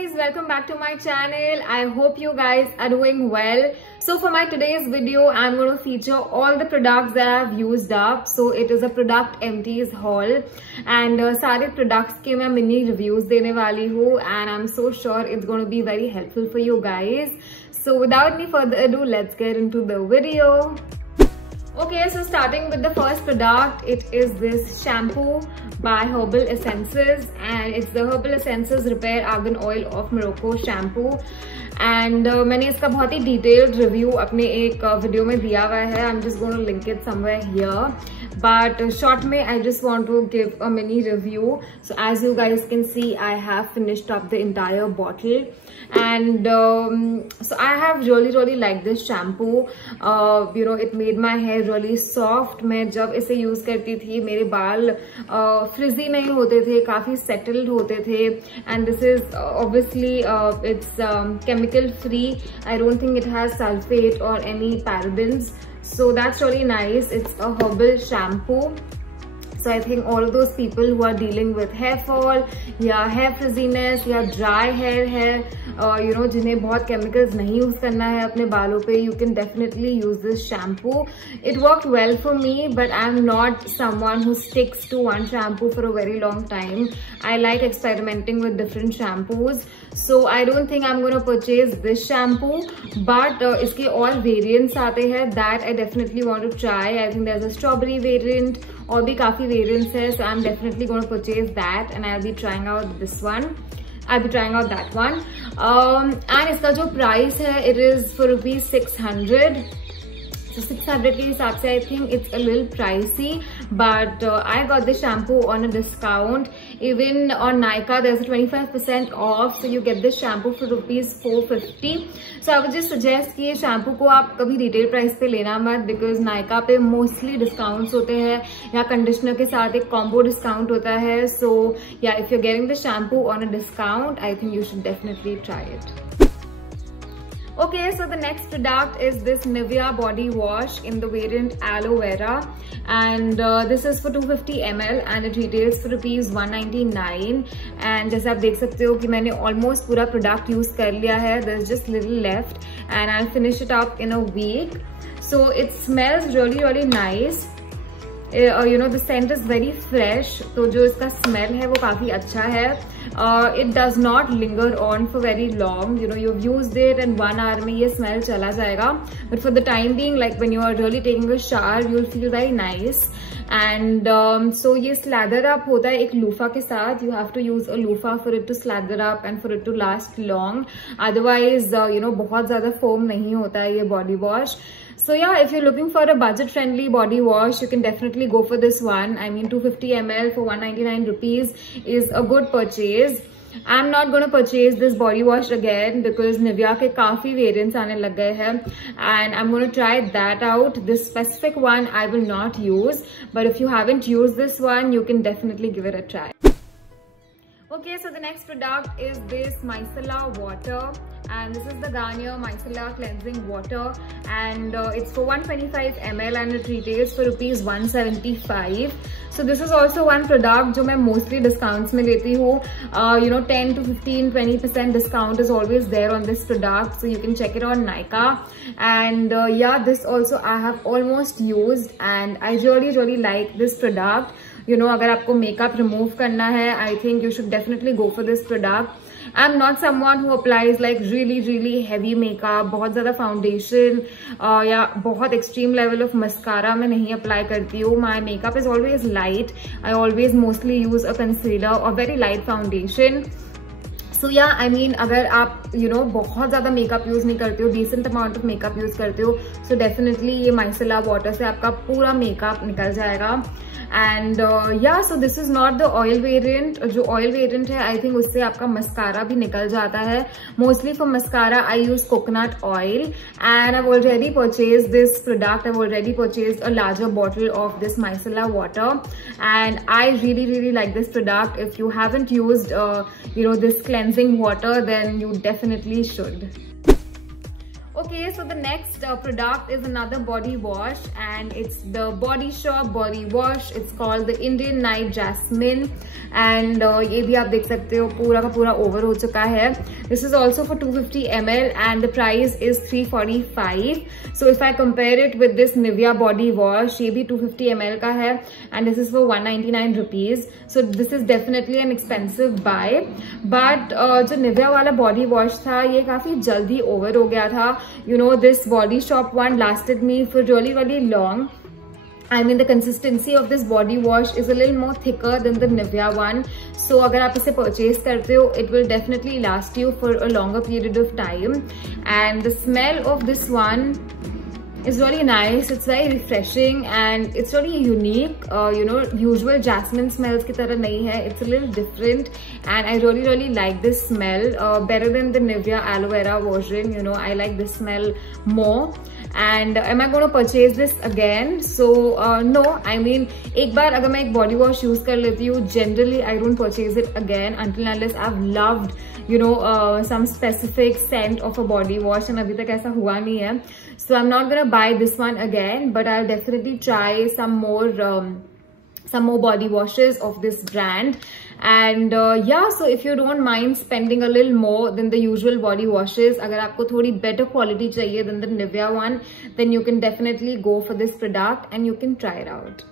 guys, welcome back to my channel. I hope you guys are doing well. So for my today's video, I'm going to feature all the products that I've used up. So it is a product empties haul and सारे products के मैं mini reviews देने वाली हूँ and I'm so sure it's going to be very helpful for you guys. So without any further ado, let's get into the video. Okay, so starting with the first product, it is this shampoo by Herbal Essences and it's the Herbal Essences Repair Argan Oil of Morocco shampoo. And मैंने इसका बहुत ही detailed review अपने एक video में दिया हुआ है. I'm just going to link it somewhere here. But short में I just want to give a mini review. So as you guys can see, I have finished up the entire bottle. And so I have really liked this shampoo. You know, it made my hair really soft. मैं जब इसे use करती थी मेरे बाल frizzy नहीं होते थे, काफी settled होते थे. And this is obviously it's chemical free. I don't think it has sulfate or any parabens. So that's really nice. It's a herbal shampoo. So I think all of those people who are dealing with hair fall, या hair frizziness, या dry hair है, you know, जिन्हें बहुत chemicals नहीं use करना है अपने बालों पे, you can definitely use this shampoo. It worked well for me, but I'm not someone who sticks to one shampoo for a very long time. I like experimenting with different shampoos. So I don't think I'm going to purchase this shampoo, but इसके और variants आते हैं that I definitely want to try. I think there's a strawberry variant और भी काफी variants है, so I'm definitely going to purchase that and I'll be trying out this one. I'll be trying out that one. And इसका जो price है, it is for rupees 600. So 600 के हिसाब से I think it's a little pricey, but I got the shampoo on a discount. Even on Nykaa there's a 25% off, so you get this shampoo for rupees 450. So I would just suggest कि ये shampoo को आप कभी retail price पे लेना मत, because Nykaa पे mostly discounts होते हैं या conditioner के साथ एक combo discount होता है. So yeah, if you're getting the shampoo on a discount, I think you should definitely try it. Okay, so the next product is this Nivea body wash in the variant aloe vera, and this is for 250 ml and it retails for rupees 199. And जैसे आप देख सकते हो कि मैंने almost पूरा product use कर लिया है. There's just little left and I'll finish it up in a week. So it smells really nice. You know, the scent is very fresh, तो जो इसका smell है वो काफी अच्छा है. It does not linger on for very long. You know, you've used it and 1 hour में ये smell चला जाएगा. But for the time being, like when you are really taking a shower, you'll feel very nice. And so ये slather up होता है एक loofah के साथ. You have to use a loofah for it to slather up and for it to last long. Otherwise, you know, बहुत ज़्यादा foam नहीं होता है ये body wash. So yeah, if you're looking for a budget-friendly body wash, you can definitely go for this one. I mean, 250 ml for 199 rupees is a good purchase. I'm not going to purchase this body wash again because Nivea के काफी variants आने लग गए हैं, and I'm going to try that out. This specific one I will not use, but if you haven't used this one, you can definitely give it a try. Okay, so the next product is this micellar water, and this is the Garnier micellar cleansing water, and it's for 125 ml and it retails for rupees 175. So this is also one product जो मैं mostly discounts में लेती हूँ. You know, 10 to 15, 20% discount is always there on this product, so you can check it on Nykaa. And yeah, this also I have almost used and I really like this product. You know, अगर आपको makeup remove करना है, I think you should definitely go for this product. I'm not someone who applies like really heavy makeup, बहुत ज़्यादा foundation या बहुत extreme level of mascara मैं नहीं apply करती हूँ. My makeup is always light. I always mostly use a concealer or very light foundation. So yeah, I mean, अगर आप you know बहुत ज़्यादा makeup use नहीं करते हो, decent amount of makeup use करते हो, so definitely ये micellar water से आपका पूरा makeup निकल जाएगा. And yeah, so this is not the oil variant. जो oil variant है, I think उससे आपका mascara भी निकल जाता है. Mostly for mascara, I use coconut oil, and I've already purchased this product. I've already purchased a larger bottle of this micellar water, and I really like this product. If you haven't used, you know, this cleansing water, then you definitely should. Okay, so the next product is another body wash, and it's the Body Shop body wash. It's called the Indian Night Jasmine, and ये भी आप देख सकते हो पूरा का पूरा over हो चुका है. This is also for 250 ml and the price is 345. So if I compare it with this Nivea body wash, ये भी 250 ml का है and this is for 199 rupees. So this is definitely an expensive buy. But जो Nivea वाला body wash था ये काफी जल्दी over हो गया था. You know, this Body Shop one lasted me for really long. I mean, the consistency of this body wash is a little more thicker than the Nivea one. So अगर आप इसे purchase करते हो, it will definitely last you for a longer period of time. And the smell of this one is really nice. It's very refreshing and it's really unique. You know, usual jasmine smells की तरह नहीं है. It's a little different and I really like this smell better than the Nivea aloe vera version. You know, I like this smell more. And am I going to purchase this again? So no, I mean, एक बार अगर मैं एक body wash use कर लेती हूँ, generally I don't purchase it again until unless I've loved, you know, some specific scent of a body wash, and अभी तक ऐसा हुआ नहीं है. So I'm not gonna buy this one again, but I'll definitely try some more body washes of this brand. And yeah, so if you don't mind spending a little more than the usual body washes, अगर आपको थोड़ी better quality चाहिए than the Nivea one, then you can definitely go for this product and you can try it out.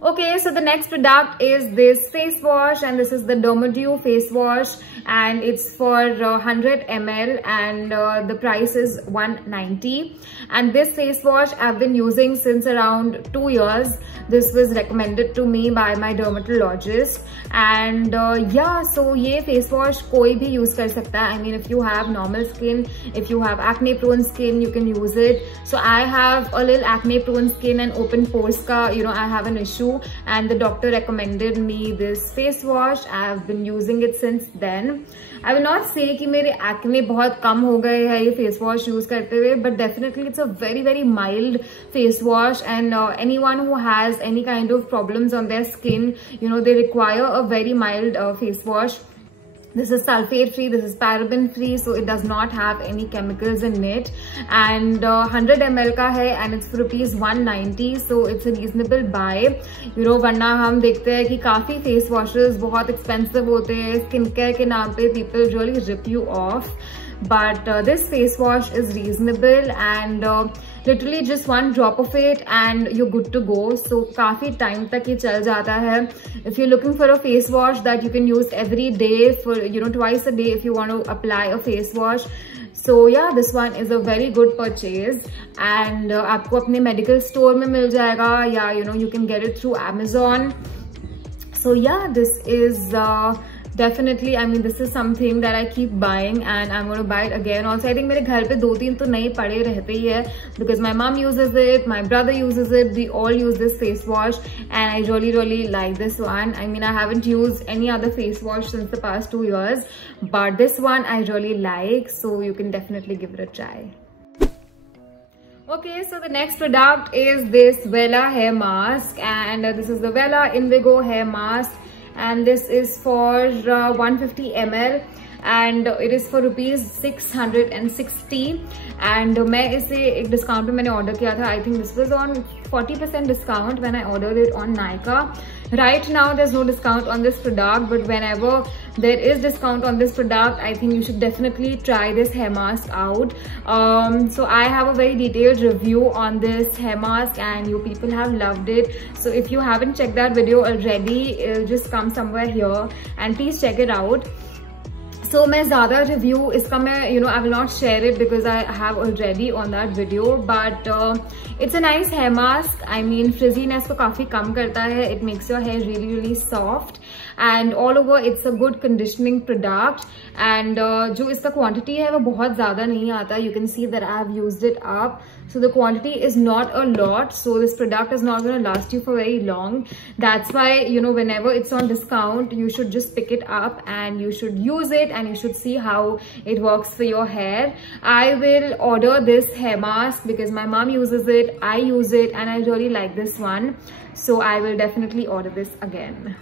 Okay, so the next product is this face wash, and this is the Dermadew face wash, and it's for 100 ml and the price is 190. And this face wash I've been using since around 2 years. This was recommended to me by my dermatologist, and yeah, so ये face wash कोई भी use कर सकता है. I mean, if you have normal skin, if you have acne prone skin, you can use it. So I have a little acne prone skin and open pores का, you know, I have an issue, and the doctor recommended me this face wash. I have been using it since then. I will not say कि मेरे acne बहुत कम हो गए हैं ये face wash use करते हुए, but definitely it's a very mild face wash, and anyone who has any kind of problems on their skin, you know, they require a very mild face wash. This is sulfate free, this is paraben free, so it does not have any chemicals in it, and 100 ml का है and it's for rupees 190, so it's a reasonable buy. You know, वरना हम देखते हैं कि काफी face washes बहुत expensive होते हैं, skincare के नाम पे people really rip you off, but this face wash is reasonable and literally just one drop of it and you're good to go. So काफी time तक ये चल जाता है. If you're looking for a face wash that you can use every day for, you know, twice a day if you want to apply a face wash, so yeah, this one is a very good purchase, and आपको अपने medical store में मिल जाएगा, या you know, you can get it through Amazon. So yeah, this is definitely, I mean, this is something that I keep buying and I'm going to buy it again. Also, I think मेरे घर पे 2-3 तो नए पड़े रहते ही है, because my mom uses it, my brother uses it, we all use this face wash, and I really like this one. I mean, I haven't used any other face wash since the past 2 years, but this one I really like, so you can definitely give it a try. Okay, so the next product is this Wella hair mask, and this is the Wella Indigo hair mask, and this is for 150 ml and it is for rupees 660. and मैं इसे एक discount पे मैंने order किया था. I think this was on 40% discount when I ordered it on Nykaa. Right now there's no discount on this product, but whenever there is discount on this product, I think you should definitely try this hair mask out. So I have a very detailed review on this hair mask and you people have loved it. So if you haven't checked that video already, it'll just come somewhere here and please check it out. So मैं ज़्यादा review इसका मैं, you know, I will not share it because I have already on that video, but it's a nice hair mask. I mean, frizziness को काफ़ी कम करता है. It makes your hair really soft, and all over it's a good conditioning product. And जो इसका quantity है वो बहुत ज़्यादा नहीं आता. You can see that I have used it up. So the quantity is not a lot, so this product is not going to last you for very long. That's why, you know, whenever it's on discount, you should just pick it up and you should use it and you should see how it works for your hair. I will order this hair mask because my mom uses it, I use it, and I really like this one. So I will definitely order this again.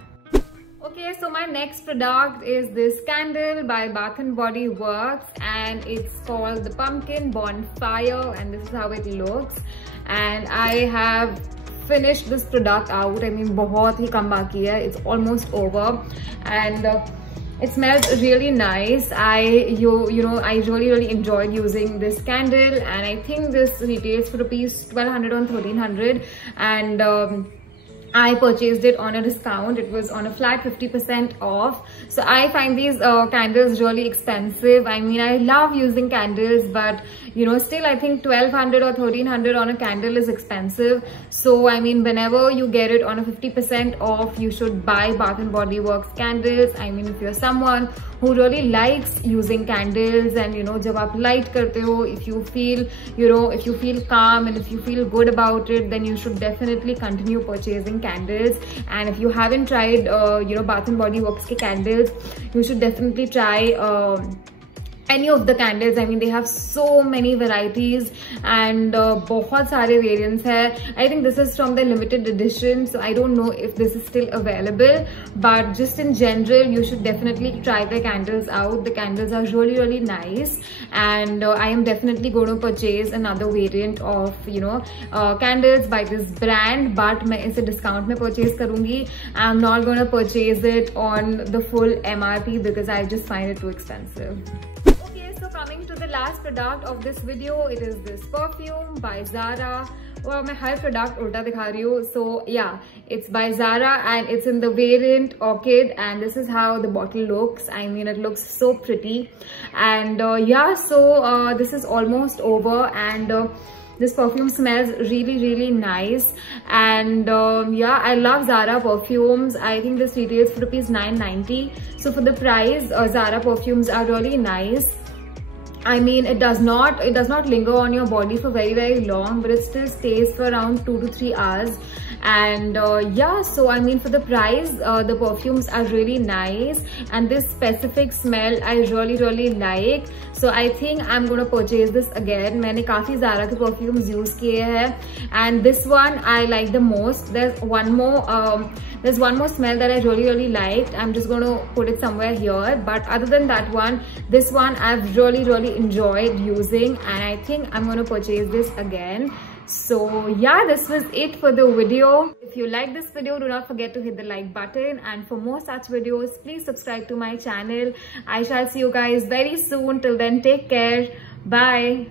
Okay, so my next product is this candle by Bath and Body Works, and it's called the Pumpkin Bonfire, and this is how it looks. And I have finished this product out. I mean, बहुत ही कम बाकी है. It's almost over, and it smells really nice. I really enjoyed using this candle, and I think this retails for rupees 1200 or 1300, and I purchased it on a discount. It was on a flat 50% off. So I find these candles really expensive. I mean, I love using candles, but still I think 1200 or 1300 on a candle is expensive. So I mean, whenever you get it on a 50% off, you should buy Bath and Body Works candles. I mean, if you're someone who really likes using candles, and जब आप light करते हो, if you feel calm and if you feel good about it, then you should definitely continue purchasing candles. And if you haven't tried Bath and Body Works के candles, you should definitely try any of the candles. I mean, they have so many varieties and बहुत सारे variants है. I think this is from the limited edition, so I don't know if this is still available, but just in general, you should definitely try the candles out. The candles are really nice, and I am definitely going to purchase another variant of candles by this brand, but मैं इसे discount में purchase करूँगी. I'm not going to purchase it on the full MRP because I just find it too expensive. So coming to the last product of this video, it is this perfume by Zara. Well, मैं हर product उल्टा दिखा रही हूँ. So yeah, it's by Zara and it's in the variant Orchid, and this is how the bottle looks. I mean, it looks so pretty, and yeah, so this is almost over, and this perfume smells really nice. And yeah, I love Zara perfumes. I think this retails for rupees 990. So for the price, Zara perfumes are really nice. I mean, it does not linger on your body for very long, but it still stays for around 2 to 3 hours. And yeah, so I mean, for the price, the perfumes are really nice, and this specific smell I really like. So I think I'm gonna purchase this again. मैंने काफी Zara के perfumes use किए हैं, and this one I like the most. There's one more smell that I really liked. I'm just gonna put it somewhere here, but other than that one, this one I've really enjoyed using, and I think I'm gonna purchase this again. So yeah, this was it for the video. If you like this video, do not forget to hit the like button, and for more such videos, please subscribe to my channel. I shall see you guys very soon. Till then, take care. Bye.